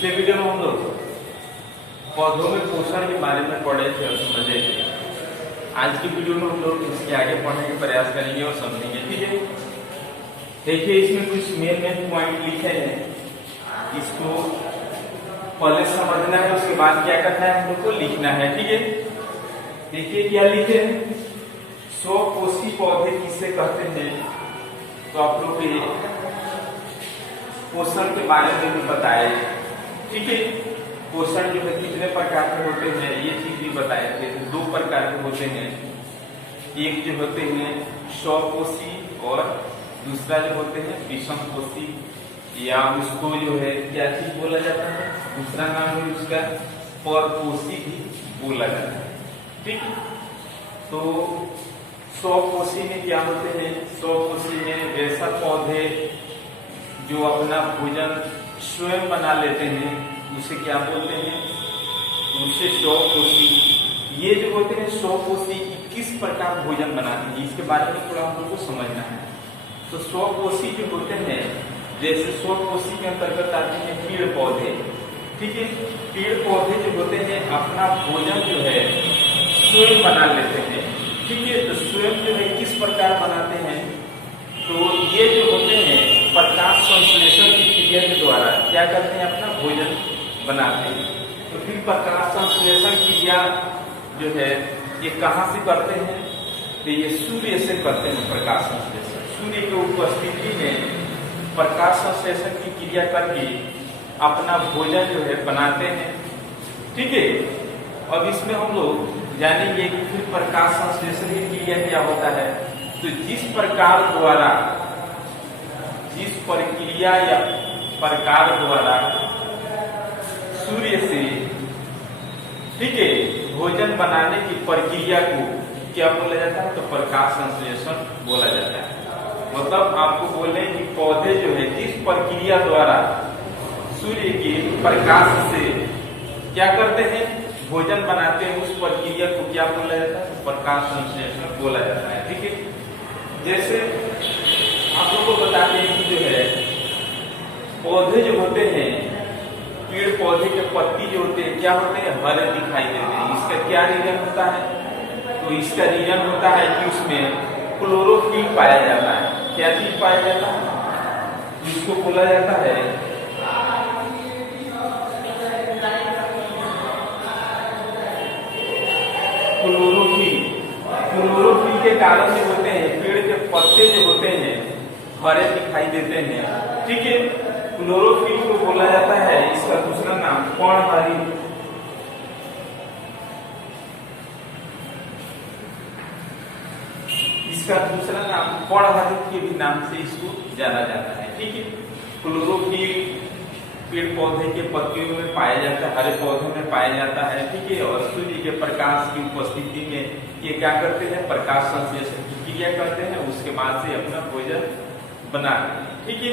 पिछले वीडियो में हम लोग पौधों में पोषण के बारे में पढ़े थे और समझे थे। आज की वीडियो में हम लोग इसके आगे पढ़ने का प्रयास करेंगे और समझेंगे। ठीक है, देखिए इसमें कुछ मेन पॉइंट लिखे हैं, इसको पहले समझना है, उसके बाद क्या करना है, हम लोग को लिखना है। ठीक है, देखिए क्या लिखे हैं, स्वपोषी पौधे किसे कहते हैं। तो आप लोग पोषण के बारे में भी बताए। ठीक है, पोषण जो है कितने प्रकार के होते हैं ये चीज भी बताए थे। तो 2 प्रकार के होते हैं, एक जो होते हैं स्वपोषी और दूसरा जो होते हैं विषमपोषी, या उसको जो है क्या चीज बोला जाता है, दूसरा नाम है उसका परपोषी भी बोला जाता है। ठीक, तो स्वपोषी में क्या होते हैं, स्वपोषी में वैसा पौधे जो अपना भोजन स्वयं बना लेते हैं उसे क्या बोलते हैं, उसे स्वपोषी। ये जो होते हैं स्वपोषी किस प्रकार भोजन बनाते हैं इसके बारे में थोड़ा हम लोग को समझना है। तो स्वपोषी जो होते हैं, जैसे स्वपोषी के अंतर्गत आते हैं पेड़ पौधे। ठीक है, पेड़ पौधे जो होते हैं अपना भोजन जो है स्वयं बना लेते हैं। ठीक है, तो स्वयं जो है किस प्रकार बनाते हैं, तो ये जो होते हैं प्रकाश संश्लेषण की क्रिया के द्वारा क्या करते हैं, अपना भोजन बनाते हैं। तो फिर प्रकाश संश्लेषण क्रिया जो है ये कहाँ से करते हैं, तो ये सूर्य से करते हैं प्रकाश संश्लेषण। सूर्य की उपस्थिति में प्रकाश संश्लेषण की क्रिया करके अपना भोजन जो है बनाते हैं। ठीक है, अब इसमें हम लोग जानेंगे कि फिर प्रकाश संश्लेषण की क्रिया क्या होता है। तो जिस प्रकार द्वारा, जिस प्रक्रिया या प्रकार द्वारा सूर्य से, ठीक है, भोजन बनाने की प्रक्रिया को क्या बोला जाता है, तो प्रकाश संश्लेषण बोला जाता है। मतलब आपको बोले कि पौधे जो है जिस प्रक्रिया द्वारा सूर्य के प्रकाश से क्या करते हैं, भोजन बनाते हैं, उस प्रक्रिया को क्या बोला जाता है, प्रकाश संश्लेषण बोला जाता है। ठीक है, जैसे आप लोगों को बताते हैं कि जो है पौधे जो होते हैं, पेड़ पौधे के पत्ती जो होते हैं क्या होते हैं, हरे दिखाई देते हैं। इसका क्या रीजन होता है, तो इसका रीजन होता है कि उसमें क्लोरोफिल पाया जाता है। क्या चीज पाया जाता है, जिसको बोला जाता है क्लोरोफिल। क्लोरोफिल के कारण जो होते हैं पेड़ के पत्ते जो होते हैं हरे दिखाई देते हैं। ठीक है, क्लोरोफिल को बोला जाता है, इसका दूसरा नाम पर्णहरित। इसका दूसरा नाम पर्णहरित के भी नाम से इसको जाना जाता है। ठीक है, क्लोरोफिल पेड़ पौधे के पत्तियों में पाया जाता है, हरे पौधों में पाया जाता है। ठीक है, और सूर्य के प्रकाश की उपस्थिति में ये क्या करते हैं, प्रकाश संश्लेषण की क्रिया करते हैं, उसके बाद से अपना भोजन बनाते हैं। ठीक है,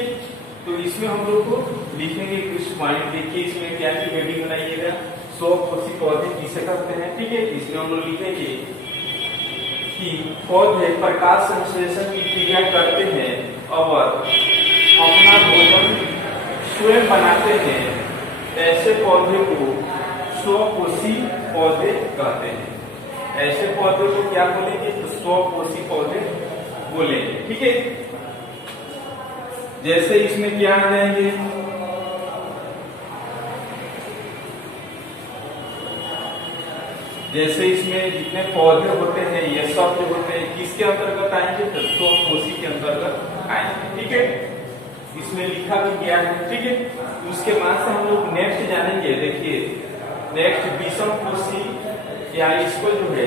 तो इसमें हम लोग को लिखेंगे कुछ पॉइंट। देखिए इसमें क्या की हेडिंग बनाइएगा, स्वपोषी पौधे किसे कहते हैं। ठीक है, इसमें हम लोग लिखेंगे कि पौधे प्रकाश संश्लेषण की क्रिया करते हैं और अपना भोजन स्वयं बनाते हैं, ऐसे पौधे को स्वपोषी पौधे कहते हैं। ऐसे पौधे को क्या बोलेंगे, तो स्वपोषी पौधे बोलेंगे। ठीक है, जैसे इसमें क्या आ जाएंगे, जैसे इसमें जितने पौधे होते हैं ये सब जो होते हैं किसके अंतर्गत आएंगे, तो स्वपोषी के अंतर्गत आएंगे। ठीक है, इसमें लिखा भी गया है। ठीक है, उसके बाद से हम लोग नेक्स्ट जानेंगे। देखिए नेक्स्ट विषमपोषी, या इसको जो है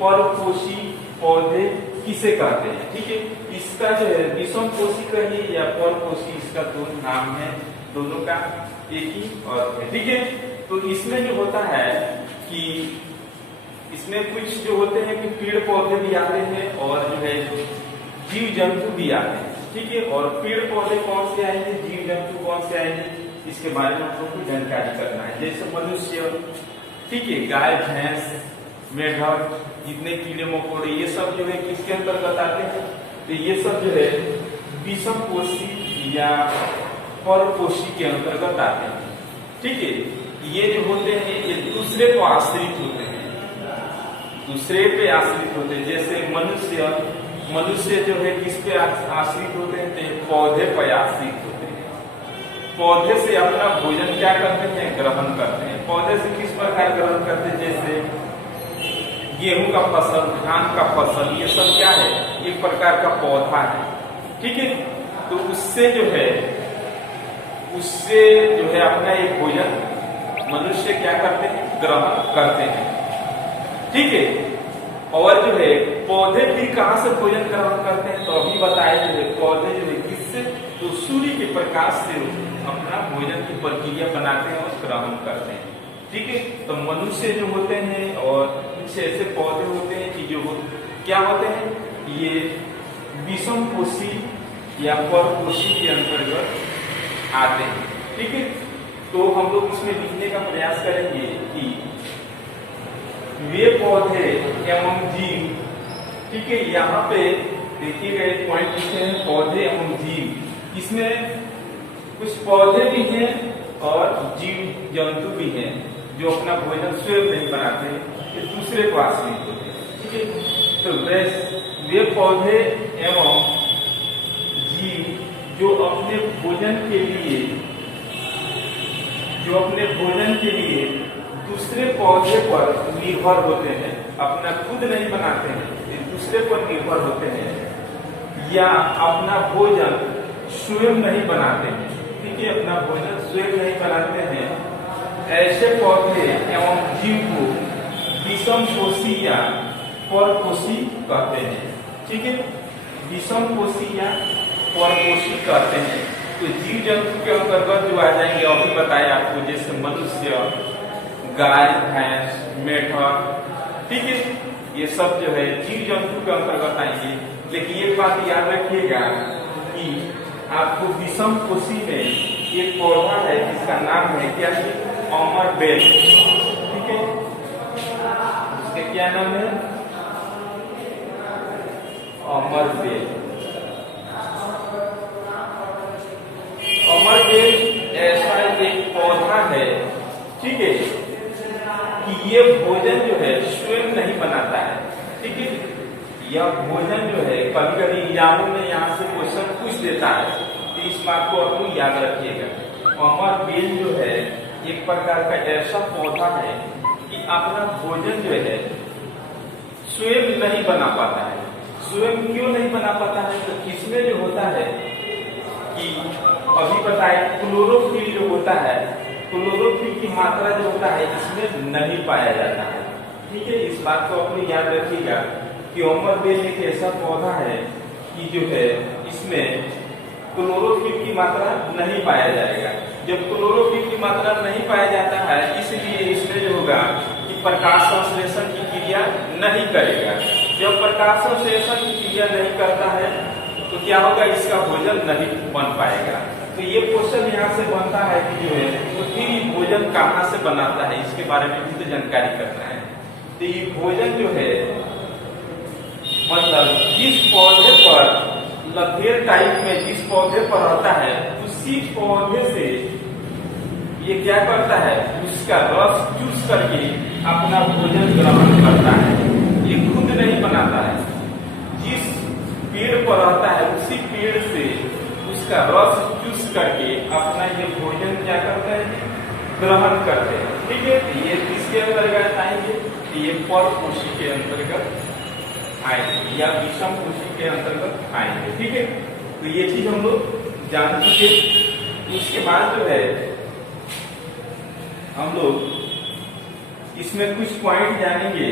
परपोषी पौधे किसे कहते हैं। ठीक है, इसका जो है विषमपोषी कहिए या परपोषी, इसका दोनों नाम है, दोनों का एक ही अर्थ है। ठीक है, तो इसमें जो होता है कि इसमें कुछ जो होते हैं कि पेड़ पौधे भी आते हैं और जो है जीव जंतु भी आते हैं। ठीक है, और पेड़ पौधे कौन से आएंगे, जीव जंतु कौन से आएंगे, इसके बारे में आप लोग को जानकारी करना है। जैसे मनुष्य, ठीक है, गाय भैंस मेढक, जितने कीड़े मकोड़े, ये सब जो है किसके अंतर्गत आते हैं, तो ये सब जो है विषमपोषी या परपोषी के अंतर्गत आते हैं। ठीक है, ये जो होते हैं ये दूसरे को आश्रित होते हैं, दूसरे पे आश्रित होते हैं। जैसे मनुष्य जो है किस पे आश्रित होते हैं, तो पौधे पर आश्रित होते हैं। पौधे से अपना भोजन क्या करते हैं, ग्रहण करते हैं। पौधे से किस प्रकार ग्रहण करते हैं, जैसे गेहूं का फसल, धान का फसल, ये सब क्या है, एक प्रकार का पौधा है। ठीक है, तो उससे जो है अपना एक भोजन मनुष्य क्या करते हैं, ग्रहण करते हैं। ठीक है, और जो है पौधे फिर कहाँ से भोजन ग्रहण करते हैं, तो अभी बताया जो है पौधे जो है किससे, तो सूर्य के प्रकाश से अपना भोजन की प्रक्रिया बनाते हैं और ग्रहण करते हैं। ठीक है, तो मनुष्य जो होते हैं और कुछ ऐसे पौधे होते हैं कि जो क्या होते हैं, ये विषमपोषी या परपोषी के अंतर्गत आते हैं। ठीक है, तो हम लोग इसमें लिखने का प्रयास करेंगे कि वे पौधे एवं जीव। ठीक है, यहाँ पे देखिएगा एक पॉइंट लिखे हैं, पौधे एवं जीव। इसमें कुछ पौधे भी हैं और जीव जंतु भी हैं जो अपना भोजन स्वयं नहीं बनाते, ये दूसरे को आश्रित होते हैं। ठीक है, तो वे पौधे एवं जीव जो अपने भोजन के लिए दूसरे पौधे पर निर्भर होते हैं, अपना खुद नहीं बनाते हैं, दूसरे पर निर्भर होते हैं, या अपना भोजन स्वयं नहीं बनाते हैं। ठीक है, अपना भोजन स्वयं नहीं बनाते हैं, ऐसे पौधे एवं जीव को विषमपोषी या परपोषी कहते हैं। ठीक है, विषमपोषी या परपोषी कहते हैं। तो जीव जंतु के अंतर्गत जो आ जाएंगे, अभी बताया आपको, जैसे मनुष्य, गाय, भैंस, मेढक। ठीक है, ये सब जो है जीव जंतु के अंतर्गत आएंगे। लेकिन एक बात याद रखिएगा कि आपको विषमपोषी में एक पौधा है जिसका नाम है क्या, अमरबेल। ठीक है, उसके क्या नाम है, अमरबेल। अमरबेल ऐसा एक पौधा है, ठीक है, कि ये भोजन जो है स्वयं नहीं बनाता है। ठीक है, यह भोजन जो है कभी कभी एग्जामों में यहाँ से क्वेश्चन पूछ देता है, तो इस बात को आपको याद रखिएगा। अमरबेल जो है एक प्रकार का ऐसा पौधा है कि अपना भोजन जो है स्वयं नहीं बना पाता है। स्वयं क्यों नहीं बना पाता है, तो इसमें जो होता है कि अभी बताए क्लोरोफिल जो होता है, क्लोरोफिल की मात्रा जो होता है इसमें नहीं पाया जाता है। ठीक है, इस बात को अपने याद रखिएगा कि अमरबेल एक ऐसा पौधा है कि जो है इसमें क्लोरोफिल की मात्रा नहीं पाया जाएगा। जब क्लोरोफिल की मात्रा नहीं पाया जाता है, इसलिए इसमें जो होगा कि प्रकाश संश्लेषण की क्रिया नहीं करेगा। जब प्रकाश संश्लेषण की क्रिया नहीं करता है तो क्या होगा, इसका भोजन नहीं बन पाएगा। तो ये क्वेश्चन यहाँ से बनता है कि जो है तो फिर ये भोजन कहाँ से बनाता है, इसके बारे में भी तो जानकारी करना है। तो ये भोजन जो है मतलब जिस पौधे पर लथेर टाइप में जिस पौधे पर रहता है, उसी पौधे से ये क्या करता है, उसका रस चूस करके अपना भोजन ग्रहण करता है। ये खुद नहीं बनाता है, जिस पेड़ पर रहता है उसी पेड़ से उसका रस चूस करके अपना ये भोजन क्या करता है, ग्रहण करते हैं। ठीक है, ये किसके अंतर्गत आएंगे, ये परपोषी के अंतर्गत आएंगे या विषमपोषी के अंतर्गत आएंगे। ठीक है, तो ये चीज हम लोग जान चुके। इसके बाद जो है हम लोग इसमें कुछ पॉइंट जानेंगे।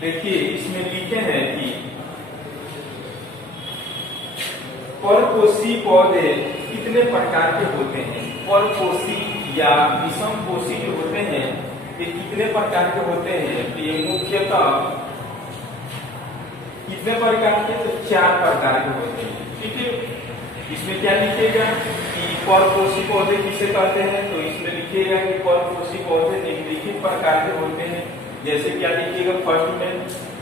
देखिए इसमें लिखे हैं कि परपोषी पौधे कितने प्रकार के होते हैं। परपोषी या विषमपोषी जो होते हैं ये कितने प्रकार के होते हैं, ये मुख्यतः कितने प्रकार के, तो 4 प्रकार के होते हैं। ठीक है, इसमें क्या लिखिएगा कि परपोषी पौधे किसे कहते हैं, तो इसमें लिखिएगा कि परपोषी पौधे निम्नलिखित प्रकार के होते हैं। जैसे क्या लिखिएगा, फर्स्ट में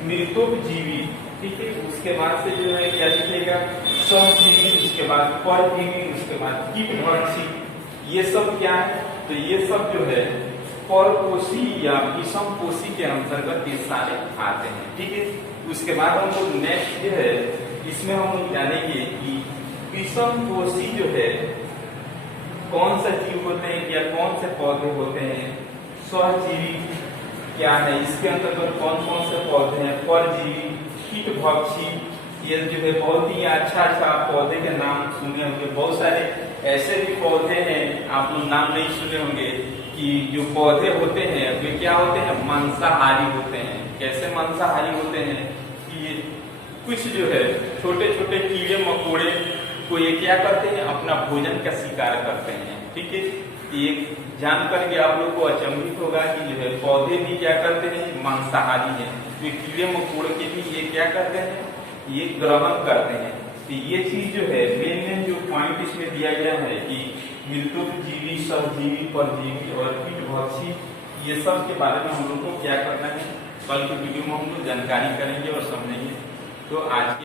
मृतोपजीवी। ठीक है। उसके बाद से जो है क्या लिखेगा, सहजीवी, उसके बाद परजीवी, उसके बाद कीटभक्षी। ये सब क्या है, तो ये सब जो है परपोषी या विषमपोषी के अंतर्गत ये सारे आते हैं। ठीक है। उसके बाद हम लोग नेक्स्ट जो है इसमें हम लोग जानेंगे कि विषमपोषी जो है कौन सा जीव होते हैं या कौन से पौधे होते हैं। सहजीवी क्या है, इसके अंतर्गत कौन कौन से पौधे हैं। परजीवी, कीटभक्षी, ये जो है बहुत ही अच्छा पौधे के नाम सुने होंगे। बहुत सारे ऐसे भी पौधे हैं आप लोग नाम नहीं सुने होंगे कि जो पौधे होते हैं वे क्या होते हैं, मांसाहारी होते हैं। कैसे मांसाहारी होते हैं कि कुछ जो है छोटे छोटे कीड़े मकोड़े को ये क्या करते हैं, अपना भोजन का शिकार करते हैं। ठीक है। ये जान करके आप लोग को अचंभित होगा कि जो है पौधे भी क्या करते हैं, मांसाहारी हैं। तो कीड़े मकोड़े के भी ये क्या करते हैं, ये ग्रहण करते हैं। तो ये चीज जो है मेन जो पॉइंट इसमें दिया गया है कि मिलतुकजीवी, सहजीवी, परजीवी और कीटभक्षी, ये सब के बारे में हम लोग को क्या करना है, कल की वीडियो में हम लोग जानकारी करेंगे और समझेंगे। तो आज